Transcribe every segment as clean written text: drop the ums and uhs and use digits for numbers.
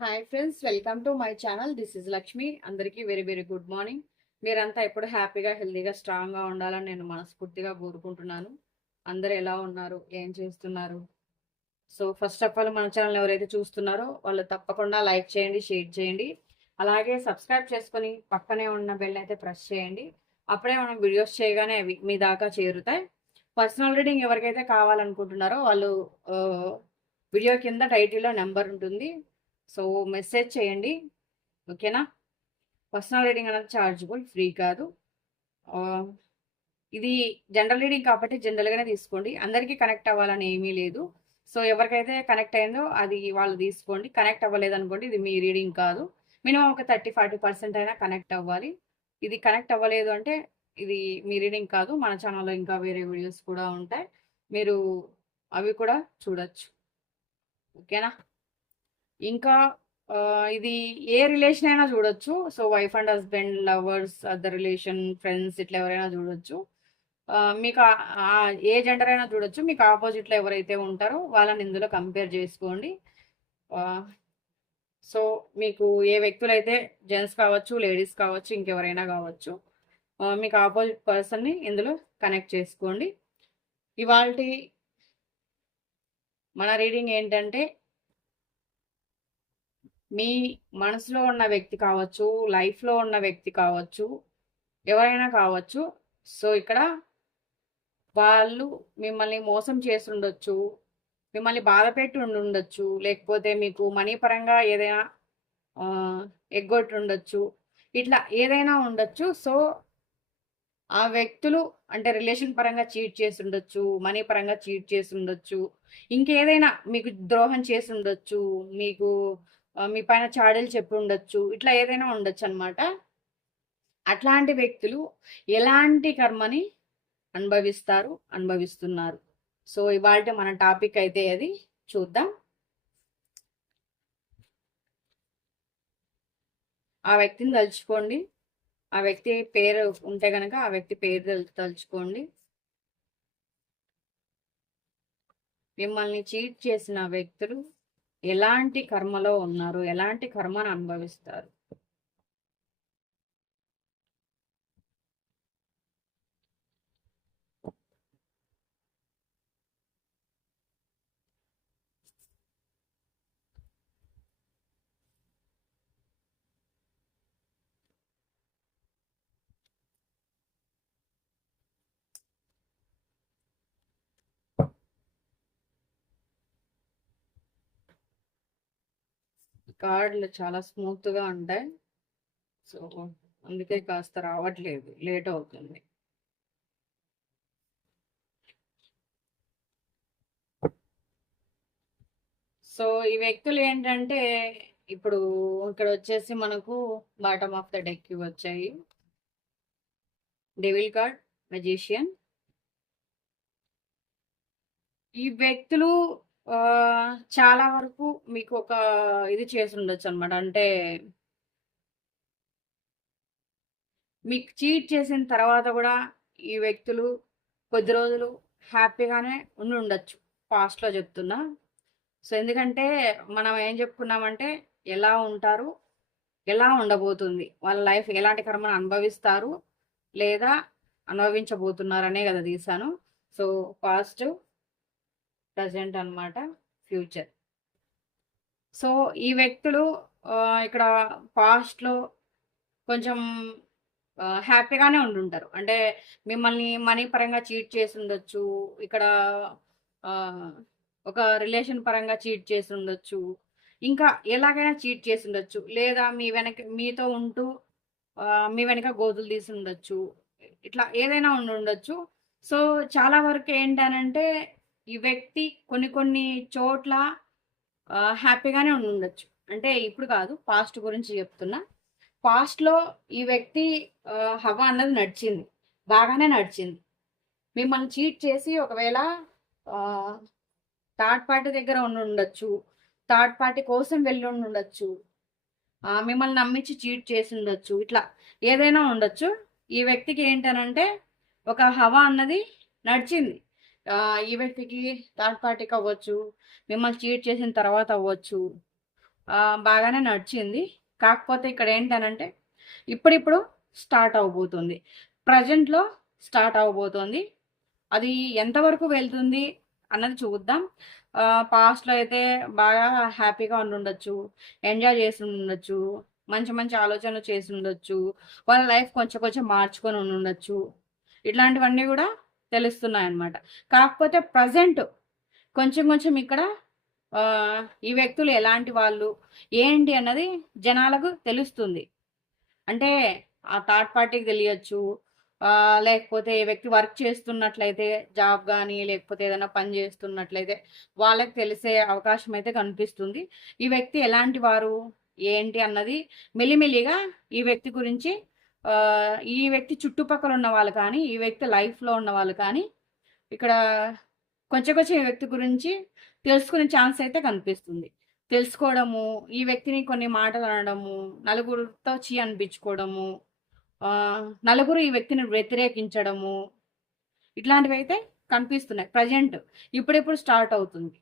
Hi friends, welcome to my channel. This is Lakshmi. అందరికీ very very good morning. మీరంతా ఎప్పుడు హ్యాపీగా హెల్తీగా స్ట్రాంగ్గా ఉండాలని నేను మనస్ఫూర్తిగా కోరుకుంటున్నాను. అందరు ఎలా ఉన్నారు, ఏం చేస్తున్నారు? సో ఫస్ట్ ఆఫ్ ఆల్ మన ఛానల్ ఎవరైతే చూస్తున్నారో వాళ్ళు తప్పకుండా లైక్ చేయండి, షేర్ చేయండి, అలాగే సబ్స్క్రైబ్ చేసుకొని పక్కనే ఉన్న బెల్ అయితే ప్రెస్ చేయండి. అప్పుడే మనం వీడియోస్ చేయగానే అవి మీ దాకా చేరుతాయి. పర్సనల్ రీడింగ్ ఎవరికైతే కావాలనుకుంటున్నారో వాళ్ళు వీడియో కింద టైటిల్లో నెంబర్ ఉంటుంది. సో మెసేజ్ చేయండి, ఓకేనా? పర్సనల్ రీడింగ్ అనేది ఛార్జబుల్, ఫ్రీ కాదు. ఇది జనరల్ రీడింగ్ కాబట్టి జనరల్గానే తీసుకోండి. అందరికీ కనెక్ట్ అవ్వాలని ఏమీ లేదు. సో ఎవరికైతే కనెక్ట్ అయిందో అది వాళ్ళు తీసుకోండి. కనెక్ట్ అవ్వలేదు అనుకోండి, ఇది మీ రీడింగ్ కాదు. మినిమం ఒక 30-40% అయినా కనెక్ట్ అవ్వాలి. ఇది కనెక్ట్ అవ్వలేదు అంటే ఇది మీ రీడింగ్ కాదు. మన ఛానల్లో ఇంకా వేరే వీడియోస్ కూడా ఉంటాయి, మీరు అవి కూడా చూడొచ్చు, ఓకేనా? ఇంకా ఇది ఏ రిలేషన్ అయినా చూడొచ్చు. So wife and husband, lovers, other relation, friends, ఇట్లా ఎవరైనా చూడొచ్చు. మీకు ఏ జెండర్ అయినా చూడొచ్చు. మీకు ఆపోజిట్లో ఎవరైతే ఉంటారో వాళ్ళని ఇందులో కంపేర్ చేసుకోండి. సో మీకు ఏ వ్యక్తులైతే, జెంట్స్ కావచ్చు, లేడీస్ కావచ్చు, ఇంకెవరైనా కావచ్చు, మీకు ఆపోజిట్ పర్సన్ని ఇందులో కనెక్ట్ చేసుకోండి. ఇవాల్టి మన రీడింగ్ ఏంటంటే, మీ మనసులో ఉన్న వ్యక్తి కావచ్చు, లైఫ్లో ఉన్న వ్యక్తి కావచ్చు, ఎవరైనా కావచ్చు. సో ఇక్కడ వాళ్ళు మిమ్మల్ని మోసం చేసి ఉండొచ్చు, మిమ్మల్ని బాధ పెట్టి ఉండొచ్చు, లేకపోతే మీకు మనీ పరంగా ఏదైనా ఎగ్గొట్టి ఉండొచ్చు, ఇట్లా ఏదైనా ఉండొచ్చు. సో ఆ వ్యక్తులు అంటే రిలేషన్ పరంగా చీట్ చేసి ఉండొచ్చు, మనీ పరంగా చీట్ చేసి ఉండొచ్చు, ఇంకేదైనా మీకు ద్రోహం చేసి ఉండొచ్చు, మీకు మీ పైన చాడీలు చెప్పి ఉండొచ్చు, ఇట్లా ఏదైనా ఉండొచ్చు అనమాట. అట్లాంటి వ్యక్తులు ఎలాంటి కర్మని అనుభవిస్తున్నారు. సో ఇవాళ మన టాపిక్ అయితే అది చూద్దాం. ఆ వ్యక్తిని తలుచుకోండి. ఆ వ్యక్తి పేరు ఉంటే గనక ఆ వ్యక్తి పేరు తలుచుకోండి. మిమ్మల్ని చీట్ చేసిన వ్యక్తులు ఎలాంటి కర్మలో ఉన్నారు, ఎలాంటి కర్మను అనుభవిస్తారు? కార్డులు చాలా స్మూత్ గా ఉంటాయి. సో అందుకే కాస్త రావట్లేదు, లేట్ అవుతుంది. సో ఈ వ్యక్తులు ఏంటంటే, ఇప్పుడు ఇక్కడ వచ్చేసి మనకు బాటమ్ ఆఫ్ ద డెక్ వచ్చాయి. Devil card, magician. ఈ వ్యక్తులు చాలా వరకు మీకు ఒక ఇది చేసి ఉండొచ్చు అనమాట. అంటే మీకు చీట్ చేసిన తర్వాత కూడా ఈ వ్యక్తులు కొద్ది రోజులు హ్యాపీగానే ఉండి ఉండొచ్చు, పాస్ట్లో చెప్తున్నా. సో ఎందుకంటే మనం ఏం చెప్పుకున్నామంటే, ఎలా ఉంటారు, ఎలా ఉండబోతుంది, వాళ్ళ లైఫ్ ఎలాంటి కర్మను అనుభవిస్తారు లేదా అనుభవించబోతున్నారనే కదా తీసాను. సో పాస్ట్, ప్రజెంట్ అన్నమాట, ఫ్యూచర్. సో ఈ వ్యక్తులు ఇక్కడ పాస్ట్లో కొంచెం హ్యాపీగానే ఉండుంటారు. అంటే మిమ్మల్ని మనీ పరంగా చీట్ చేసి ఉండొచ్చు, ఇక్కడ ఒక రిలేషన్ పరంగా చీట్ చేసి ఉండొచ్చు, ఇంకా ఎలాగైనా చీట్ చేసి ఉండొచ్చు, లేదా మీ వెనక మీతో ఉంటూ మీ వెనక గోతులు తీసి ఉండొచ్చు, ఇట్లా ఏదైనా ఉండొచ్చు. సో చాలా వరకు ఏంటనంటే, ఈ వ్యక్తి కొన్ని కొన్ని చోట్ల హ్యాపీగానే ఉండొచ్చు. అంటే ఇప్పుడు కాదు, పాస్ట్ గురించి చెప్తున్నా. పాస్ట్లో ఈ వ్యక్తి హవా అన్నది నడిచింది, బాగానే నడిచింది. మిమ్మల్ని చీట్ చేసి ఒకవేళ థర్డ్ పార్టీ దగ్గర ఉండొచ్చు, థర్డ్ పార్టీ కోసం వెళ్ళి ఉండొచ్చు, మిమ్మల్ని నమ్మించి చీట్ చేసి ఉండొచ్చు, ఇట్లా ఏదైనా ఉండొచ్చు. ఈ వ్యక్తికి ఏంటనంటే ఒక హవా అన్నది నడిచింది. ఈ వ్యక్తికి థర్డ్ పార్టీకి అవ్వచ్చు, మిమ్మల్ని చీట్ చేసిన తర్వాత అవ్వచ్చు, బాగానే నడిచింది. కాకపోతే ఇక్కడ ఏంటనంటే ఇప్పుడిప్పుడు స్టార్ట్ అవ్వబోతుంది. ప్రెజెంట్‌లో స్టార్ట్ అవ్వబోతోంది. అది ఎంతవరకు వెళ్తుంది అన్నది చూద్దాం. పాస్ట్‌లో అయితే బాగా హ్యాపీగా ఉండుండొచ్చు. ఎంజాయ్ చేసుండొచ్చు. మంచి మంచి ఆలోచనలు చేసుండొచ్చు. వాళ్ళ లైఫ్ కొంచెం కొంచెం మార్చుకొని ఉండుండొచ్చు. ఇట్లాంటివన్నీ గూడా తెలుస్తున్నాయన్నమాట. కాకపోతే ప్రెజెంట్ కొంచెం కొంచెం ఇక్కడ ఈ వ్యక్తులు ఎలాంటి వాళ్ళు, ఏంటి అన్నది జనాలకు తెలుస్తుంది. అంటే ఆ థర్డ్ పార్టీకి తెలియచ్చు. లేకపోతే ఈ వ్యక్తి వర్క్ చేస్తున్నట్లయితే జాబ్ గానీ, లేకపోతే ఏదైనా పని చేస్తున్నట్లయితే వాళ్ళకి తెలిసే అవకాశం అయితే కనిపిస్తుంది. ఈ వ్యక్తి ఎలాంటి వారు, ఏంటి అన్నది మెల్లిమెల్లిగా ఈ వ్యక్తి గురించి ఈ వ్యక్తి చుట్టుపక్కల ఉన్న వాళ్ళు కానీ, ఈ వ్యక్తి లైఫ్‌లో ఉన్న వాళ్ళు కానీ ఇక్కడ కొంచెం కొంచెం ఈ వ్యక్తి గురించి తెలుసుకునే ఛాన్స్ అయితే కనిపిస్తుంది. తెలుసుకోవడము, ఈ వ్యక్తిని కొన్ని మాటలు అనడము, నలుగురితో అనిపించుకోవడము, నలుగురు ఈ వ్యక్తిని వ్యతిరేకించడము, ఇట్లాంటివైతే కనిపిస్తున్నాయి. ప్రజెంట్ ఇప్పుడిప్పుడు స్టార్ట్ అవుతుంది.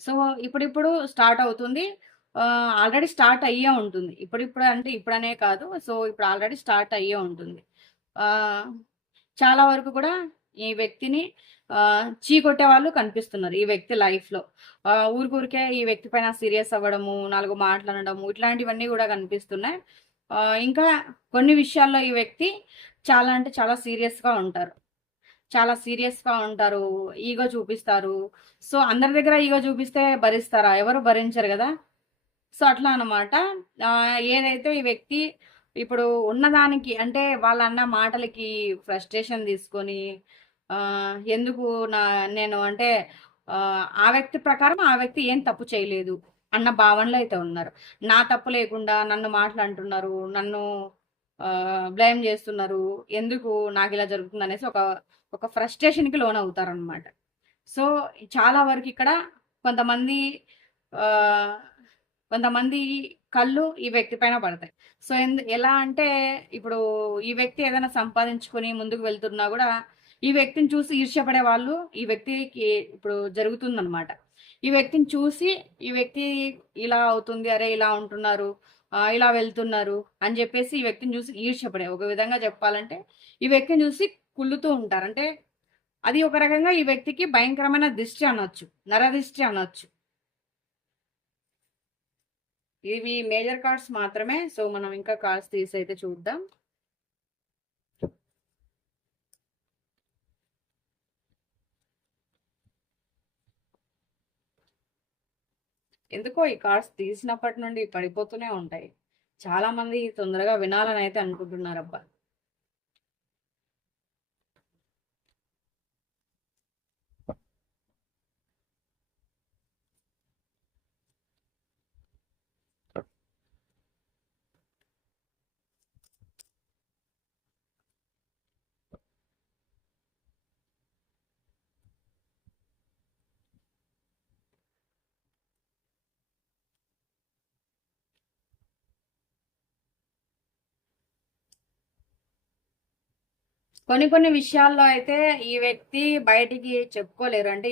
సో, ఇప్పుడిప్పుడు స్టార్ట్ అవుతుంది. ఆల్రెడీ స్టార్ట్ అయ్యే ఉంటుంది. ఇప్పుడిప్పుడు అంటే ఇప్పుడనే కాదు. సో, ఇప్పుడు ఆల్రెడీ స్టార్ట్ అయ్యే ఉంటుంది. చాలా వరకు కూడా ఈ వ్యక్తిని చీకొట్టే వాళ్ళు కనిపిస్తున్నారు ఈ వ్యక్తి లైఫ్‌లో. ఊరికే ఈ వ్యక్తి పైన సీరియస్ అవ్వడము, 4 మాటలనడము ఇట్లాంటివన్నీ కూడా కనిపిస్తున్నాయి. ఇంకా కొన్ని విషయాల్లో ఈ వ్యక్తి చాలా అంటే చాలా సీరియస్‌గా ఉంటారు. చాలా సీరియస్‌గా ఉంటారు. ఈగో చూపిస్తారు. సో, అందరి దగ్గర ఈగో చూపిస్తే భరిస్తారా? ఎవరు భరించరు గదా! సో, అట్లా అనమాట. ఏదైతే ఈ వ్యక్తి ఇప్పుడు ఉన్నదానికి అంటే వాళ్ళన్న మాటలకి ఫ్రస్ట్రేషన్ తీసుకొని ఎందుకు నేను అంటే ఆ వ్యక్తి ప్రకారం ఆ వ్యక్తి ఏం తప్పు చేయలేదు అన్న భావనలో అయితే ఉన్నారు. నా తప్పు లేకుండా నన్ను మాటలు అంటున్నారు. నన్ను బ్లేమ్ చేస్తున్నారు. ఎందుకు నాకిలా జరుగుతుందనేసి ఒక ఫ్రస్ట్రేషన్‌కి లోనవుతారనమాట. సో, చాలా వరకు ఇక్కడ కొంతమంది ఆహ్, కొంతమంది కళ్ళు ఈ వ్యక్తి పైన పడతాయి. సో, ఎలా అంటే ఇప్పుడు ఈ వ్యక్తి ఏదైనా సంపాదించుకొని ముందుకు వెళ్తున్నా గూడా ఈ వ్యక్తిని చూసి ఈర్ష్యపడే వాళ్ళు ఈ వ్యక్తికి ఇప్పుడు జరుగుతుందనమాట. ఈ వ్యక్తిని చూసి ఈ వ్యక్తి ఇలా అవుతుంది, అరే ఇలా ఉంటున్నారు, ఇలా వెళ్తున్నారు అని జెప్పేసి ఈ వ్యక్తిని చూసి ఈర్ష్యపడే ఒక విధంగా చెప్పాలంటే ఈ వ్యక్తిని చూసి కుళ్ళుతూ ఉంటారు. అంటే అది ఒక రకంగా ఈ వ్యక్తికి భయంకరమైన దిష్టి అనొచ్చు. నరదిష్టి అనొచ్చు. ఇవి మేజర్ కార్డ్స్ మాత్రమే. సో, మనం ఇంకా కార్డ్స్ తీసైతే చూద్దాం. ఎందుకో ఈ కార్డ్స్ తీసినప్పటి నుండి పడిపోతూనే ఉంటాయి. చాలా మంది తొందరగా వినాలని అయితే అనుకుంటున్నారబ్బా. కొన్ని కొన్ని విషయాల్లో అయితే ఈ వ్యక్తి బయటికి చెప్పుకోలేరు. అంటే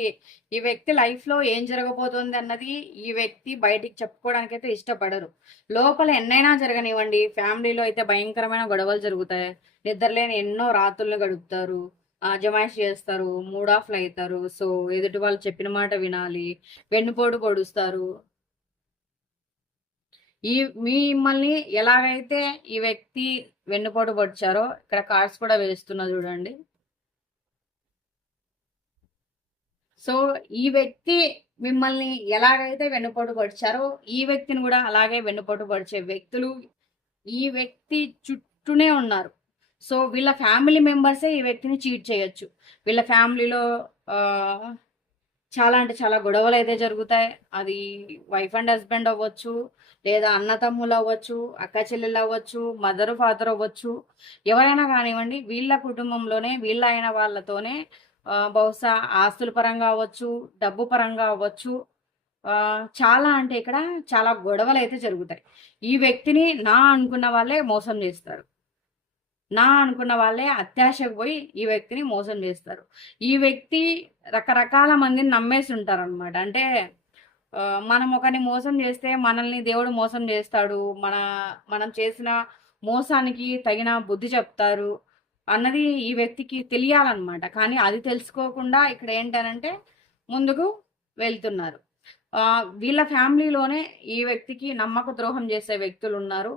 ఈ వ్యక్తి లైఫ్‌లో ఏం జరగబోతోంది అన్నది ఈ వ్యక్తి బయటికి చెప్పుకోవడానికైతే ఇష్టపడరు. లోపల ఎన్నైనా జరగనివ్వండి, ఫ్యామిలీలో అయితే భయంకరమైన గొడవలు జరుగుతాయి. నిద్రలేని ఎన్నో రాత్రులు గడుపుతారు. అజమాయిషి చేస్తారు. మూడ్ ఆఫ్‌లు అయితారు. సో, ఎదుటి వాళ్ళు చెప్పిన మాట వినాలి. వెన్నుపోటు పొడుస్తారు. ఈ మిమ్మల్ని ఎలాగైతే ఈ వ్యక్తి వెన్నుపోటు పొడిచారో ఇక్కడ కార్డ్స్ కూడా వేస్తున్నా చూడండి. సో, ఈ వ్యక్తి మిమ్మల్ని ఎలాగైతే వెన్నుపోటు పొడిచారో ఈ వ్యక్తిని కూడా అలాగే వెన్నుపోటు పొడిచే వ్యక్తులు ఈ వ్యక్తి చుట్టూనే ఉన్నారు. సో, వీళ్ళ ఫ్యామిలీ మెంబర్సే ఈ వ్యక్తిని చీట్ చేయొచ్చు. వీళ్ళ ఫ్యామిలీలో చాలా అంటే చాలా గొడవలైతే జరుగుతాయి. అది వైఫ్ అండ్ హస్బెండ్ అవ్వచ్చు, లేదా అన్నతమ్ములు అవ్వచ్చు, అక్క చెల్లెలు అవ్వచ్చు, మదర్ ఫాదర్ అవ్వచ్చు. ఎవరైనా కానివ్వండి వీళ్ళ కుటుంబంలోనే వీళ్ళ అయిన వాళ్ళతోనే బహుశా ఆస్తుల పరంగా అవ్వచ్చు, డబ్బు పరంగా అవ్వచ్చు. చాలా అంటే ఇక్కడ చాలా గొడవలైతే జరుగుతాయి. ఈ వ్యక్తిని నా అనుకున్న వాళ్ళే మోసం చేస్తారు. నా అనుకున్న వాళ్ళే అత్యాశకు పోయి ఈ వ్యక్తిని మోసం చేస్తారు. ఈ వ్యక్తి రకరకాల మందిని నమ్మేసి ఉంటారనమాట. అంటే మనం ఒకరిని మోసం చేస్తే మనల్ని దేవుడు మోసం చేస్తాడు. మనం చేసిన మోసానికి తగిన బుద్ధి చెప్తారు అన్నది ఈ వ్యక్తికి తెలియాలన్నమాట. కానీ అది తెలుసుకోకుండా ఇక్కడ ఏంటనంటే ముందుకు వెళ్తున్నారు. వీళ్ళ ఫ్యామిలీలోనే ఈ వ్యక్తికి నమ్మక ద్రోహం చేసే వ్యక్తులున్నారు.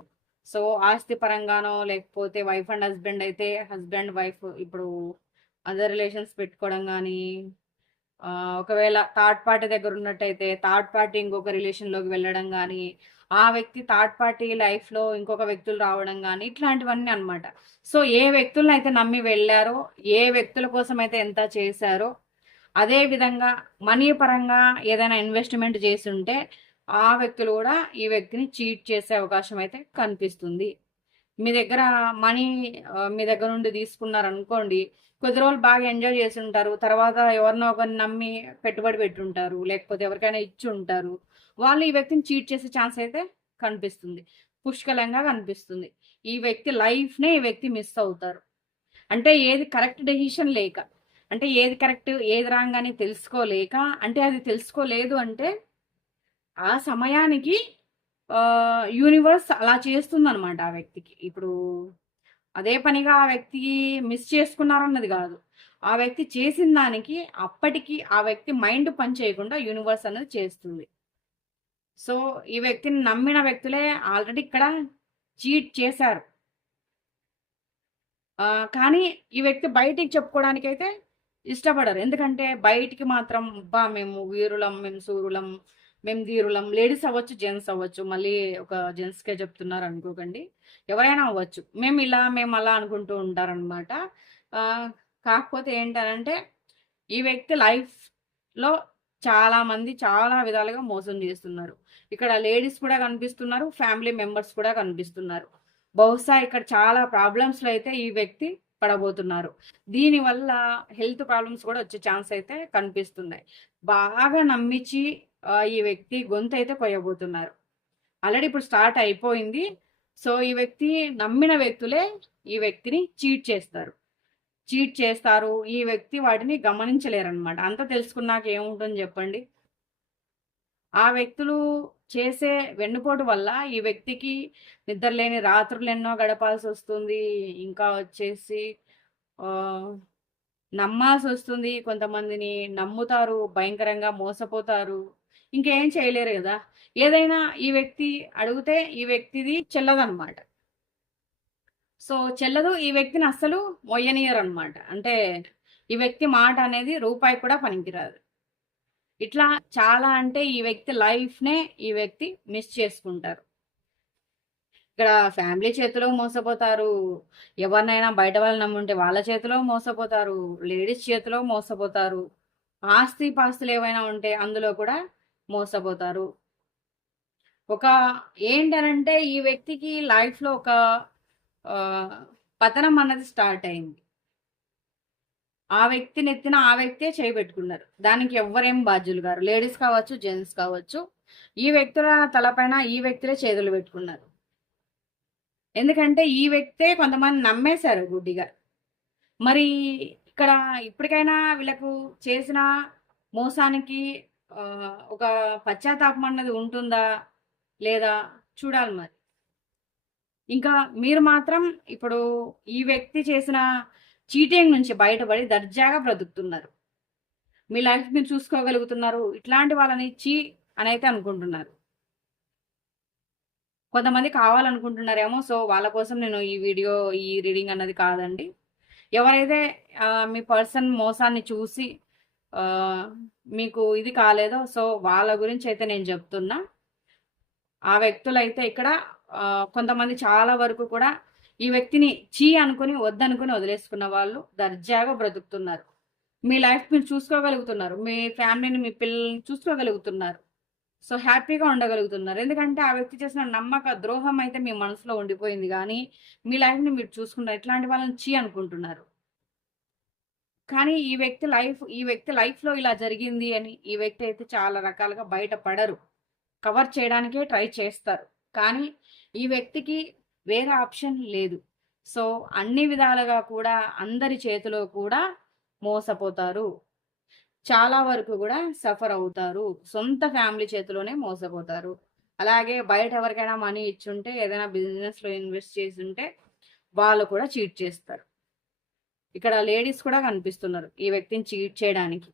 సో, ఆస్తి పరంగానో లేకపోతే వైఫ్ అండ్ హస్బెండ్ అయితే హస్బెండ్, వైఫ్ ఇప్పుడు అదర్ రిలేషన్స్ పెట్టుకోవడం గానీ, ఒకవేళ థర్డ్ పార్టీ దగ్గర ఉన్నట్టయితే థర్డ్ పార్టీ ఇంకొక రిలేషన్‌లోకి వెళ్ళడం గానీ, ఆ వ్యక్తి థర్డ్ పార్టీ లైఫ్‌లో ఇంకొక వ్యక్తులు రావడం గానీ, ఇట్లాంటివన్నీ అన్నమాట. సో, ఏ వ్యక్తులనైతే నమ్మి వెళ్లారో, ఏ వ్యక్తుల కోసమైతే ఎంత చేశారో, అదే విధంగా మనీ పరంగా ఏదైనా ఇన్వెస్ట్‌మెంట్ చేసుంటే, ఆ వ్యక్తులు గూడా ఈ వ్యక్తిని చీట్ చేసే అవకాశం అయితే కనిపిస్తుంది. మీ దగ్గర మనీ మీ దగ్గర నుండి తీసుకున్నారనుకోండి, కొద్ది రోజులు బాగా ఎంజాయ్ చేసుంటారు. తర్వాత ఎవరినో ఒకరిని నమ్మి పెట్టుబడి పెట్టుంటారు. లేకపోతే ఎవరికైనా ఇచ్చుంటారు. వాళ్ళు ఈ వ్యక్తిని చీట్ చేసే ఛాన్స్ అయితే కనిపిస్తుంది. పుష్కలంగా కనిపిస్తుంది. ఈ వ్యక్తి లైఫ్‌నే ఈ వ్యక్తి మిస్ అవుతారు. అంటే ఏది కరెక్ట్ డెసిషన్ లేక. అంటే ఏది కరెక్ట్, ఏది రాంగ్ అని తెలుసుకోలేక, అంటే అది తెలుసుకోలేదు అంటే ఆ సమయానికి యూనివర్స్ అలా చేస్తుందనమాట ఆ వ్యక్తికి. ఇప్పుడు అదే పనిగా ఆ వ్యక్తి మిస్ చేసుకున్నారన్నది గాదు. ఆ వ్యక్తి చేసిన దానికి అప్పటికి ఆ వ్యక్తి మైండ్ పని చేయకుండా యూనివర్స్ అనేది చేస్తుంది. సో, ఈ వ్యక్తిని నమ్మిన వ్యక్తులే ఆల్రెడీ ఇక్కడ చీట్ చేశారు. కానీ ఈ వ్యక్తి బయటికి చెప్పుకోవడానికైతే ఇష్టపడరు. ఎందుకంటే బయటికి మాత్రం అబ్బా! మేము వీరులం, మేము శూరులం, మేము ధీరులం. లేడీస్ అవ్వచ్చు, జెంట్స్ అవ్వచ్చు. మళ్ళీ ఒక జెంట్స్‌కే చెప్తున్నారు అనుకోకండి. ఎవరైనా అవ్వచ్చు. మేమిలా, మేమలా అనుకుంటూ ఉంటారనమాట. ఆహ్, కాకపోతే ఏంటనంటే ఈ వ్యక్తి లైఫ్‌లో చాలామంది చాలా విధాలుగా మోసం చేస్తున్నారు. ఇక్కడ లేడీస్ కూడా కనిపిస్తున్నారు. ఫ్యామిలీ మెంబర్స్ కూడా కనిపిస్తున్నారు. బహుశా ఇక్కడ చాలా ప్రాబ్లమ్స్‌లో అయితే ఈ వ్యక్తి పడబోతున్నారు. దీనివల్ల హెల్త్ ప్రాబ్లమ్స్ కూడా వచ్చే ఛాన్స్ అయితే కనిపిస్తున్నాయి. బాగా నమ్మించి ఈ వ్యక్తి గొంతయితే కొయ్యబోతున్నారు. ఆల్రెడీ ఇప్పుడు స్టార్ట్ అయిపోయింది. సో, ఈ వ్యక్తి నమ్మిన వ్యక్తులే ఈ వ్యక్తిని చీట్ చేస్తారు. చీట్ చేస్తారు. ఈ వ్యక్తి వాటిని గమనించలేరనమాట. అంతా తెలుసుకున్నాక ఏముంటుంది చెప్పండి? ఆ వ్యక్తులు చేసే వెన్నుపోటు వల్ల ఈ వ్యక్తికి నిద్రలేని రాత్రులెన్నో గడపాల్సొస్తుంది. ఇంకా వచ్చేసి ఆహ్, నమ్మాల్సొస్తుంది. కొంతమందిని నమ్ముతారు. భయంకరంగా మోసపోతారు. ఇంకేం చేయలేరు గదా! ఏదైనా ఈ వ్యక్తి అడిగితే ఈ వ్యక్తిది చెల్లదనమాట. సో, చెల్లదు. ఈ వ్యక్తిని అస్సలు మొయ్యనియ్యరనమాట. అంటే ఈ వ్యక్తి మాట అనేది రూపాయి కూడా పనికిరాదు. ఇట్లా చాలా అంటే ఈ వ్యక్తి లైఫ్‌నే ఈ వ్యక్తి మిస్ చేసుకుంటారు. ఇక్కడ ఫ్యామిలీ చేతిలో మోసపోతారు. ఎవరినైనా బయట వాళ్ళని నమ్ముంటే వాళ్ళ చేతిలో మోసపోతారు. లేడీస్ చేతిలో మోసపోతారు. ఆస్తి-పాస్తులు ఏవైనా ఉంటే అందులో కూడా మోసపోతారు. ఒక ఏంటనంటే ఈ వ్యక్తికి లైఫ్‌లో ఒక ఆహ్, పతనం అన్నది స్టార్ట్ అయింది. ఆ వ్యక్తి నెత్తిన ఆ వ్యక్తే చేయి పెట్టుకున్నారు. దానికి ఎవ్వరేం బాధ్యులు గారు. లేడీస్ కావచ్చు, జెంట్స్ కావచ్చు. ఈ వ్యక్తుల తలపైన ఈ వ్యక్తులే చేతులు పెట్టుకున్నారు. ఎందుకంటే ఈ వ్యక్తే కొంతమంది నమ్మేశారు గుడ్డిగా. మరి ఇక్కడ ఇప్పటికైనా వీళ్ళకు చేసిన మోసానికి ఒక పశ్చాత్తాపం అన్నది ఉంటుందా? లేదా? చూడాలి మరి. ఇంకా మీరు మాత్రం ఇప్పుడు ఈ వ్యక్తి చేసిన చీటింగ్ నుంచి బయటపడి దర్జాగా బ్రతుకుతున్నారు. మీ లైఫ్ మీరు చూసుకోగలుగుతున్నారు. ఇట్లాంటి వాళ్ళని అనైతే అనుకుంటున్నారు. కొంతమంది కావాలనుకుంటున్నారేమో. సో, వాళ్ళ కోసం నేను ఈ వీడియో, ఈ రీడింగ్ అన్నది కాదండి. ఎవరైతే మీ పర్సన్ మోసాన్ని చూసి ఆహ్, మీకు ఇది కాలేదో సో, వాళ్ళ గురించి అయితే నేను చెప్తున్నా. ఆ వ్యక్తులైతే ఇక్కడ కొంతమంది చాలా వరకు కూడా ఈ వ్యక్తిని అనుకుని, వద్దనుకుని వదిలేసుకున్న వాళ్ళు దర్జాగా బ్రతుకుతున్నారు. మీ లైఫ్ మీరు చూసుకోగలుగుతున్నారు. మీ ఫ్యామిలీని, మీ పిల్లల్ని చూసుకోగలుగుతున్నారు. సో, హ్యాపీగా ఉండగలుగుతున్నారు. ఎందుకంటే ఆ వ్యక్తి చేసిన నమ్మక ద్రోహం అయితే మీ మనసులో ఉండిపోయింది గానీ, మీ లైఫ్‌ని మీరు చూసుకున్నారు. ఇట్లాంటి వాళ్ళని అనుకుంటున్నారు. కానీ ఈ వ్యక్తి లైఫ్‌లో ఇలా జరిగింది అని ఈ వ్యక్తి అయితే చాలా రకాలుగా బయటపడరు. కవర్ చేయడానికే ట్రై చేస్తారు. కానీ ఈ వ్యక్తికి వేరే ఆప్షన్ లేదు. సో, అన్ని విధాలుగా కూడా అందరి చేతిలో కూడా మోసపోతారు. చాలా వరకు కూడా సఫర్ అవుతారు. సొంత ఫ్యామిలీ చేతిలోనే మోసపోతారు. అలాగే బయట ఎవరికైనా మనీ ఇచ్చుంటే, ఏదైనా బిజినెస్‌లో ఇన్వెస్ట్ చేసుంటే వాళ్ళు కూడా చీట్ చేస్తారు. ఇక్కడ లేడీస్ కూడా కనిపిస్తున్నారు ఈ వ్యక్తిని చీట్ చేయడానికి.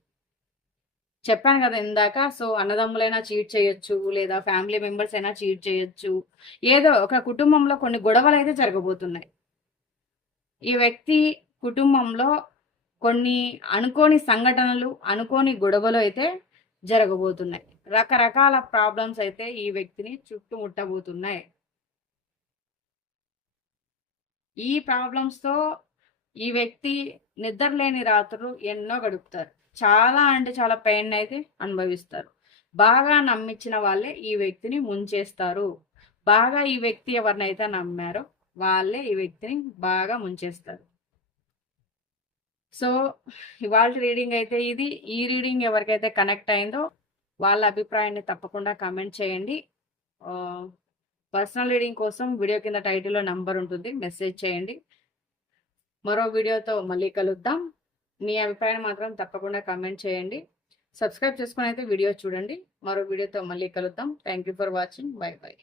చెప్పాను కదా ఇందాక. సో, అన్నదమ్ములైనా చీట్ చేయొచ్చు, లేదా ఫ్యామిలీ మెంబర్స్ అయినా చీట్ చేయొచ్చు. ఏదో ఒక కుటుంబంలో కొన్ని గొడవలైతే జరగబోతున్నాయి. ఈ వ్యక్తి కుటుంబంలో కొన్ని అనుకోని సంఘటనలు, అనుకోని గొడవలు అయితే జరగబోతున్నాయి. రకరకాల ప్రాబ్లమ్స్ అయితే ఈ వ్యక్తిని చుట్టుముట్టబోతున్నాయి. ఈ ప్రాబ్లమ్స్‌తో ఈ వ్యక్తి నిద్రలేని రాత్రులు ఎన్నో గడుపుతారు. చాలా అంటే చాలా పెయిన్నయితే అనుభవిస్తారు. బాగా నమ్మించిన వాళ్ళే ఈ వ్యక్తిని ముంచేస్తారు. బాగా ఈ వ్యక్తి ఎవరినైతే నమ్మారో వాళ్ళే ఈ వ్యక్తిని బాగా ముంచేస్తారు. సో, ఇవాల్టి రీడింగ్ అయితే ఇది. ఈ రీడింగ్ ఎవరికైతే కనెక్ట్ అయిందో వాళ్ళ అభిప్రాయాన్ని తప్పకుండా కామెంట్ చేయండి. పర్సనల్ రీడింగ్ కోసం వీడియో కింద టైటిల్‌లో నంబర్ ఉంటుంది. మెసేజ్ చేయండి. మరో వీడియోతో మళ్ళీ కలుద్దాం. మీ అభిప్రాయం మాత్రం తప్పకుండా కామెంట్ చేయండి. సబ్స్క్రైబ్ చేసుకొని అయితే వీడియో చూడండి. మరో వీడియోతో మళ్ళీ కలుద్దాం. Thank you for watching. By by.